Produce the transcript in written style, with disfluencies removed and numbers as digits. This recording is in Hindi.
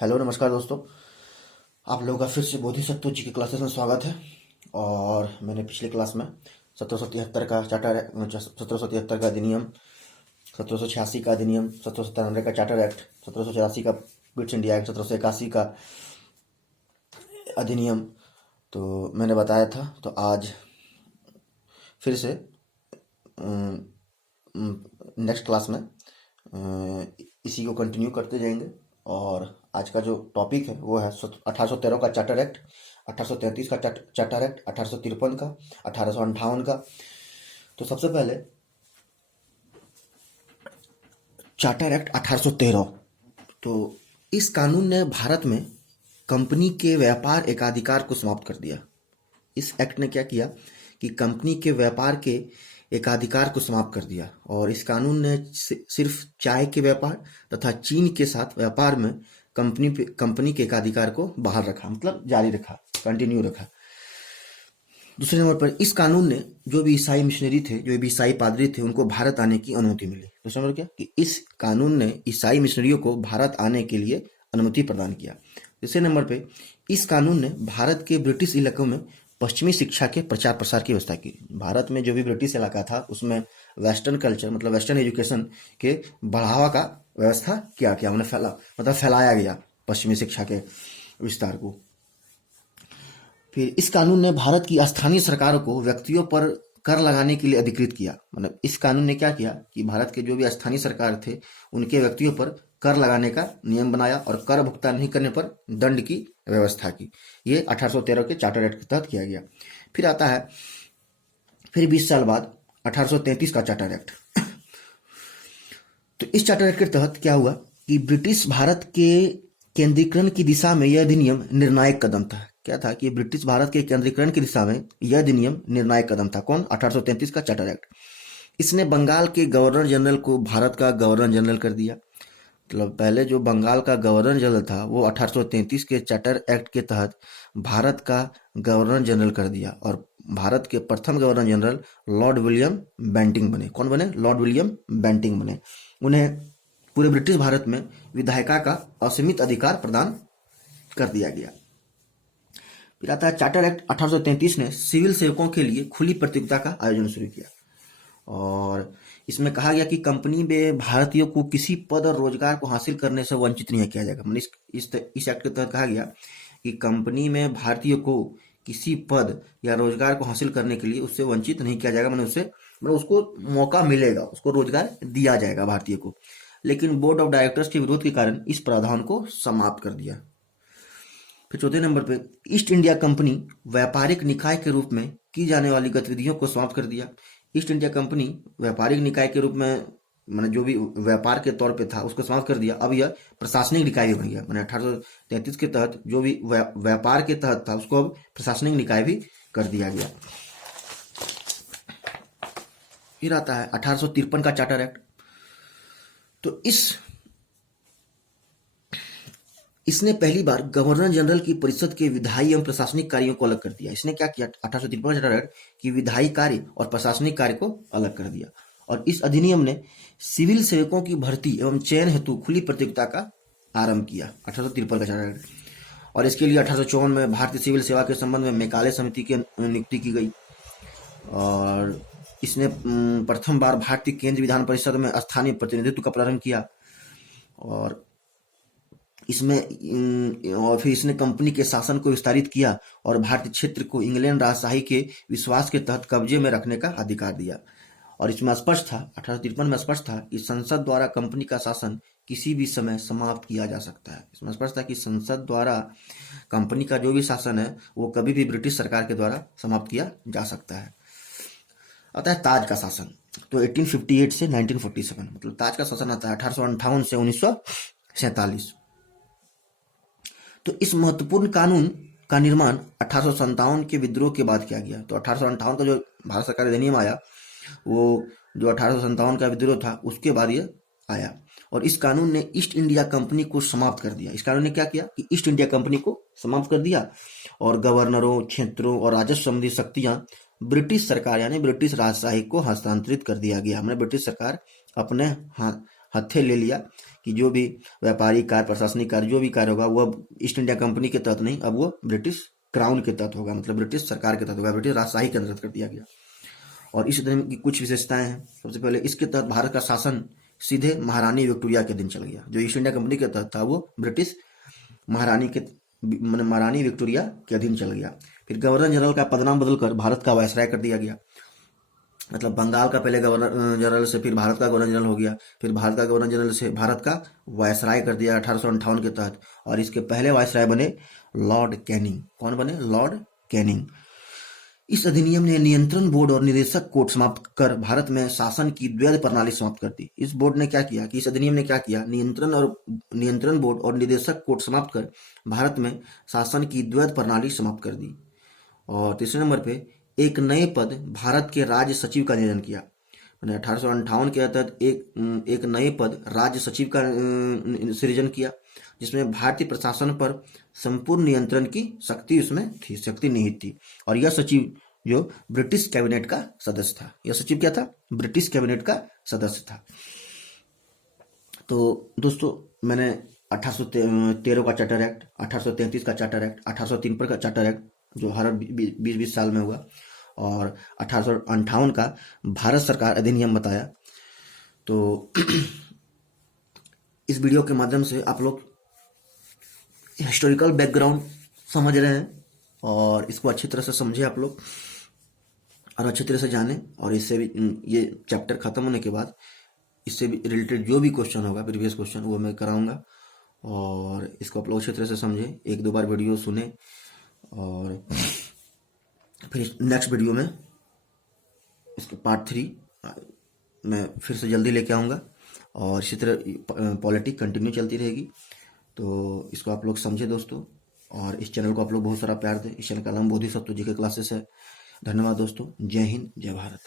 हेलो नमस्कार दोस्तों। आप लोगों का फिर से बोधिसत्व जी की क्लासेस में स्वागत है। और मैंने पिछली क्लास में 1773 का चार्टर 1773 का अधिनियम, 1786 का अधिनियम, 1797 का चार्टर एक्ट, 1784 का ब्रिटिश इंडिया एक्ट, 1781 का अधिनियम तो मैंने बताया था। तो आज फिर से नेक्स्ट क्लास में इसी को कंटिन्यू करते जाएंगे। और आज का जो टॉपिक है वो है 1813 का चार्टर एक्ट, 1833 का चार्टर एक्ट, 1853 का, 1858 का। तो सबसे पहले चार्टर एक्ट 1813। तो इस कानून ने भारत में कंपनी के व्यापार एकाधिकार को समाप्त कर दिया। इस एक्ट ने क्या किया कि कंपनी के व्यापार के एकाधिकार को समाप्त कर दिया। और इस कानून ने सिर्फ चाय के व्यापार तथा चीन के साथ व्यापार में कंपनी के एकाधिकार को बहाल रखा, मतलब जारी रखा, कंटिन्यू रखा। दूसरे नंबर पर इस कानून ने जो भी ईसाई मिशनरी थे, जो भी ईसाई पादरी थे, उनको भारत आने की अनुमति मिली। दूसरा नंबर क्या कि इस कानून ने ईसाई मिशनरियों को भारत आने के लिए अनुमति प्रदान किया। तीसरे नंबर पे इस कानून ने भारत के ब्रिटिश इलाकों में पश्चिमी शिक्षा के प्रचार प्रसार की व्यवस्था की। भारत में जो भी ब्रिटिश इलाका था उसमें वेस्टर्न कल्चर मतलब वेस्टर्न एजुकेशन के बढ़ावा का व्यवस्था किया गया, मतलब फैलाया गया पश्चिमी शिक्षा के विस्तार को। फिर इस कानून ने भारत की स्थानीय सरकारों को व्यक्तियों पर कर लगाने के लिए अधिकृत किया। मतलब इस कानून ने क्या किया कि भारत के जो भी स्थानीय सरकार थे उनके व्यक्तियों पर कर लगाने का नियम बनाया और कर भुगतान नहीं करने पर दंड की व्यवस्था की। ये 1813 के चार्टर एक्ट के तहत किया गया। फिर आता है फिर 20 साल बाद 1833 का चार्टर एक्ट। तो इस चार्टर एक्ट के तहत क्या हुआ कि ब्रिटिश भारत के केंद्रीकरण की दिशा में यह अधिनियम निर्णायक कदम था। क्या था कि ब्रिटिश भारत के केंद्रीकरण की दिशा में यह अधिनियम निर्णायक कदम था। कौन? 1833 का चार्टर एक्ट। इसने बंगाल के गवर्नर जनरल को भारत का गवर्नर जनरल कर दिया। मतलब पहले जो बंगाल का गवर्नर जनरल था वो 1833 के चार्टर एक्ट के तहत भारत का गवर्नर जनरल कर दिया। और भारत के प्रथम governor general Lord William Bentinck बने। कौन बने? लॉर्ड विलियम बेंटिंग बने। उन्हें पूरे ब्रिटिश भारत में विधायिका का असीमित अधिकार प्रदान कर दिया गया। फिर आता है चार्टर एक्ट 1833 ने सिविल सेवकों के लिए खुली प्रतियोगिता का आयोजन शुरू किया। और इसमें कहा गया कि कंपनी में भारतीयों को किसी पद और रोजगार को हासिल करने से वंचित नहीं किया जाएगा। मतलब इस एक्ट के तहत कहा गया कि कंपनी में भारतीयों को किसी पद या रोजगार को हासिल करने के लिए उससे वंचित नहीं किया जाएगा। मतलब उसको मौका मिलेगा, उसको रोजगार दिया जाएगा भारतीय को। लेकिन बोर्ड ऑफ डायरेक्टर्स के विरोध के कारण इस प्रावधान को समाप्त कर दिया। फिर चौथे नंबर पे ईस्ट इंडिया कंपनी व्यापारिक निकाय के रूप में की जाने वाली गतिविधियों को समाप्त कर दिया। ईस्ट इंडिया कंपनी व्यापारिक निकाय के रूप में मैंने जो भी व्यापार के तौर पे था उसको समाप्त कर दिया। अब यह प्रशासनिक निकाय भी बन गया। मैंने 1833 के तहत जो भी व्यापार के तहत था उसको अब प्रशासनिक निकाय भी कर दिया गया। फिर आता है 1853 का चार्टर एक्ट। तो इसने पहली बार गवर्नर जनरल की परिषद के विधायी एवं प्रशासनिक कार्यों को अलग कर दिया। इसने क्या किया 1853 चार्टर एक्ट की विधायी कार्य और प्रशासनिक कार्य को अलग कर दिया। और इस अधिनियम ने सिविल सेवकों की भर्ती एवं चयन हेतु खुली प्रतियोगिता का आरंभ किया। 1853 का चार्टर एक्ट। और इसके लिए 1854 में भारतीय सिविल सेवा के संबंध में मैकाले समिति की नियुक्ति की गई। और इसने प्रथम बार भारतीय केंद्रीय विधान परिषद में स्थानीय प्रतिनिधित्व का प्रारंभ किया। और फिर इसने कंपनी के शासन को विस्तारित किया और भारतीय क्षेत्र को इंग्लैंड राजशाही के विश्वास के तहत कब्जे में रखने का अधिकार दिया। और इसमें स्पष्ट था, 1853 में स्पष्ट था कि संसद द्वारा कंपनी का शासन किसी भी समय समाप्त किया जा सकता है। इसमें स्पष्ट था कि संसद द्वारा कंपनी का जो भी शासन है वो कभी भी ब्रिटिश सरकार के द्वारा समाप्त किया जा सकता है। आता है ताज का शासन। तो 1858 से 1947 मतलब ताज का शासन आता है 1858 से 1947। तो इस महत्वपूर्ण कानून का निर्माण 1857 के विद्रोह के बाद किया गया। तो 1858 का जो भारत सरकार अधिनियम आया वो जो 1857 का विद्रोह था उसके बाद ये आया। और इस कानून ने ईस्ट इंडिया कंपनी को समाप्त कर दिया। इस कानून ने क्या किया कि ईस्ट इंडिया कंपनी को समाप्त कर दिया और गवर्नरों, क्षेत्रों और राजस्व संबंधी शक्तियां ब्रिटिश सरकार यानी ब्रिटिश राजशाही को हस्तांतरित कर दिया गया। हमने ब्रिटिश सरकार अपने हत्थे ले लिया कि जो भी व्यापारिक कार्य, प्रशासनिक कार्य, जो भी कार्य होगा वो अब ईस्ट इंडिया कंपनी के तहत नहीं, अब वो ब्रिटिश क्राउन के तहत होगा, मतलब ब्रिटिश सरकार के तहत होगा, ब्रिटिश राजशाही के अंतर्गत कर दिया गया। और इस अधिनियम की कुछ विशेषताएं हैं। सबसे पहले इसके तहत भारत का शासन सीधे महारानी विक्टोरिया के अधीन चल गया। जो ईस्ट इंडिया कंपनी के तहत था वो ब्रिटिश महारानी विक्टोरिया के अधीन चल गया। फिर गवर्नर जनरल का पदनाम बदलकर भारत का वायसराय कर दिया गया। मतलब बंगाल का पहले गवर्नर जनरल से फिर भारत का गवर्नर जनरल हो गया, फिर भारत का गवर्नर जनरल से भारत का वायसराय कर दिया 1858 के तहत। और इसके पहले वायसराय बने लॉर्ड कैनिंग। कौन बने? Lord Canning. इस अधिनियम ने नियंत्रण बोर्ड और निदेशक कोर्ट समाप्त कर भारत में शासन की द्वैध प्रणाली समाप्त कर दी। इस बोर्ड ने क्या किया कि इस अधिनियम ने क्या किया, नियंत्रण बोर्ड और निदेशक कोर्ट समाप्त कर भारत में शासन की द्वैध प्रणाली समाप्त कर दी। और तीसरे नंबर पे एक नए पद भारत के राज्य सचिव का निर्माण किया। मैंने 1858 के तहत एक नए पद राज्य सचिव का सृजन किया, जिसमें भारतीय प्रशासन पर संपूर्ण नियंत्रण की शक्ति उसमें थी, शक्ति निहित थी। और यह सचिव जो ब्रिटिश कैबिनेट का सदस्य था, यह सचिव क्या था? ब्रिटिश कैबिनेट का सदस्य था। तो दोस्तों मैंने 1813 का चार्टर एक्ट, 1833 का चार्टर एक्ट, 1853 का चार्टर एक्ट जो हर 20-20 साल में हुआ, और 1858 का भारत सरकार अधिनियम बताया। तो इस वीडियो के माध्यम से आप लोग हिस्टोरिकल बैकग्राउंड समझ रहे हैं और इसको अच्छी तरह से समझे आप लोग और अच्छी तरह से जाने। और इससे भी ये चैप्टर खत्म होने के बाद इससे भी रिलेटेड जो भी क्वेश्चन होगा, प्रीवियस क्वेश्चन, वो मैं कराऊंगा। और इसको आप लोग अच्छी तरह से समझे, 1-2 बार वीडियो सुने, और फिर नेक्स्ट वीडियो में इसके पार्ट 3 मैं फिर से जल्दी लेके आऊँगा। और इसी तरह पॉलिटिक कंटिन्यू चलती रहेगी। तो इसको आप लोग समझे दोस्तों, और इस चैनल को आप लोग बहुत सारा प्यार दें। इस चैनल का नाम बोधिसत्व जीके क्लासेस है। धन्यवाद दोस्तों। जय हिंद, जय भारत।